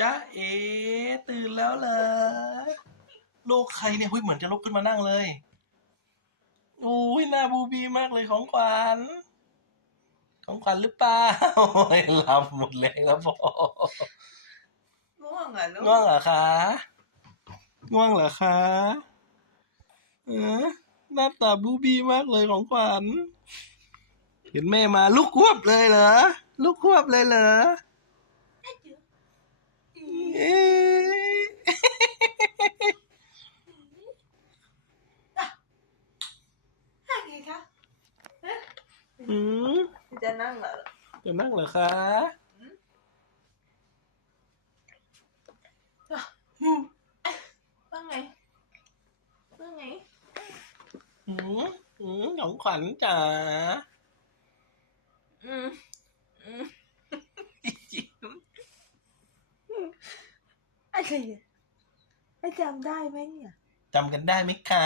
จ้าเอ๋ตื่นแล้วเหรอลูกใครเนี่ยหุ้ยเหมือนจะลุกขึ้นมานั่งเลยอุ้ยหน้าบูบีมากเลยของขวัญของขวัญหรือเปล่าโอ้ยหลับหมดแรงแล้วพ่อง่วงเหรอะลูกง่วงเหรอคะง่วงเหรอคะเออหน้าตาบูบีมากเลยของขวัญเห็นแม่มาลุกควบเลยเหรอลุกควบเลยเหรอเอ๊ะไงคะอืมจะนั่งเหรอจะนั่งเหรอคะว่าไงว่าไงอืมอืมของขวัญจ๋าอืมอืมอะ ไรเนี่ยไอ้จำได้ไหมเนี่ยจำกันได้ไหมคะ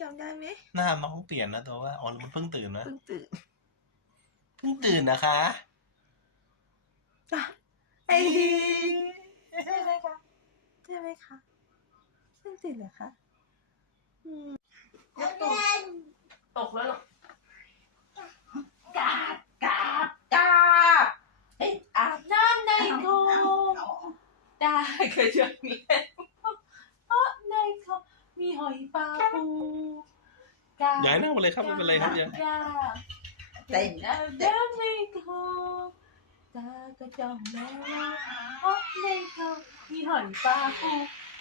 จำได้ไหมหน้าน้องเปลี่ยนนะตัวว่าอ๋อมันเพิ่งตื่นนะเพิ่งตื่นเพิ่งตื่นนะคะอะไอ้ใช่ไหมคะใช่ไหมคะเพิ่งตื่นเหรอคะอืมแล้วตกตกแล้วหรอ เคยเจอเล่นเพราะในโคงมีหอยปลาปูกาบย้ายนั่งมาเลยครับไม่เป็นไรครับย้ายกาบเต้นน้ำในโคงตาก็จ้องแล้วเพราะในโคงมีหอยปลาปู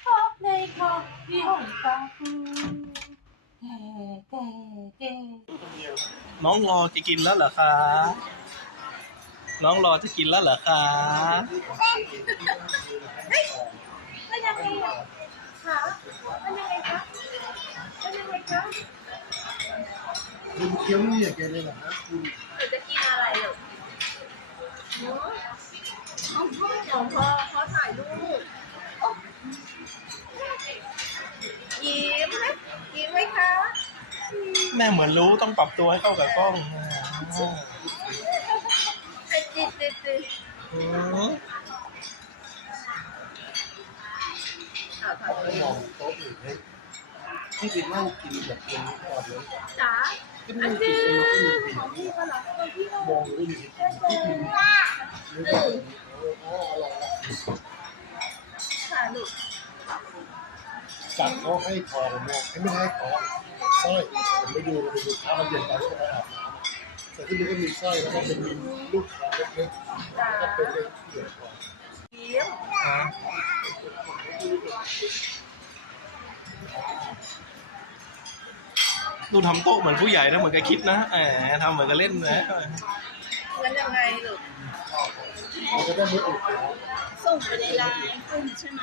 เพราะในโคงมีหอยปลาปูแก่แก่แก่น้องรอจะกินแล้วเหรอคะ น้องรอจะกินแล้วเหรอคะ คุณเคี้ยวนี่อย่างแกเลยเหรอฮะคุณหนูจะกินอะไรอะหนูของพ่อของพ่อพ่อถ่ายรูปโอ๊ะยิ้มไหมยิ้มไหมคะแม่เหมือนรู้ต้องปรับตัวให้เข้ากับกล้องอ่าไอ้จิตจิตจิตอืม เอาถ่ายให้มองโต๊ะอื่นให้ ให้ไปนั่งกินแบบเองไม่พอเลยจ๋าก็นั่งกินเองก็มีผิของพี่ก็เหรอของพี่ก็มองไม่มีที่กินหรือแบบเออโอ้อร่อยละค่ะลูกจัดเขาให้ทองมองให้ไม่ให้ทองสร้อยผมไปดูไปดูข้าวมันเย็นไปก็ไปอาบน้ำแต่ที่นี่ก็มีสร้อยแล้วก็เป็นลูกทองเล็กๆแล้วก็เป็นเลขเกี่ยวทอง ยิ้ม อะ ดูทำโต๊ะเหมือนผู้ใหญ่นะเหมือนกับคิดนะแหมทำเหมือนกับเล่นนะมันยังไงลูกจะได้ไม่อุดส่งไปในไลน์กลุ่มใช่ไหม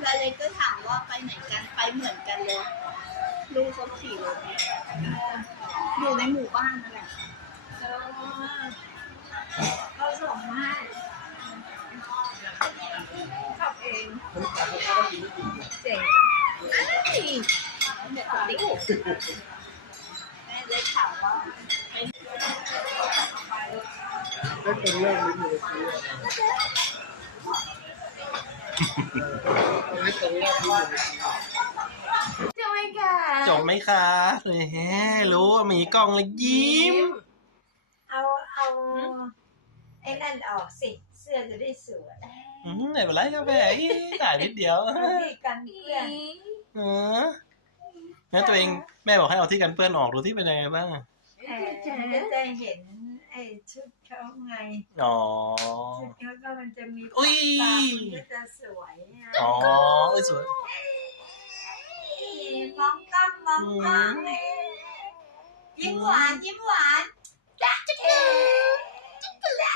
แล้วเลยก็ถามว่าไปไหนกันไปเหมือนกันเลยลูกเขาขี่รถอยู่ในหมู่บ้านนั่นแหละเราส่งมาขับเองมันตัดแล้วก็กินไม่กินเจ๋งไอ้เด็ก เด็กแม่ถามว่าได้เป็นเรื่องนี้อยู่ในชีวิตได้เป็นเรื่องนี้อยู่ในชีวิตจะไหม่กล้าจบไหมคะเลยแฮรู้ว่ามีกล้องเลยยิ้ม เอาเอาไอ้นั่นออกสิเสื้อจะได้สวยอืมไม่เป็นไรครับแม่อีถ่ายนิดเดียวกันเพื่อนเออ งั้นตัวเองแม่บอกให้เอาที่กันเปื้อนออกดูที่เป็นยังไงบ้างเออจะได้เห็นไอ้ชุดเขาไงอ๋อชุดเขาก็มันจะมีอุ๊ยปากมันก็จะสวยนะอ๋อเอ้ยสวยมองกล้องมองกล้องเลยยิ้มหวานยิ้มหวานจ๊ะจ๊ะจ๊ะจ๊ะ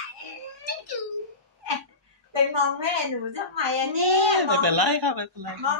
ไปมองแม่หนูทำไมอันนี้ไม่เป็นไรครับไม่เป็นไร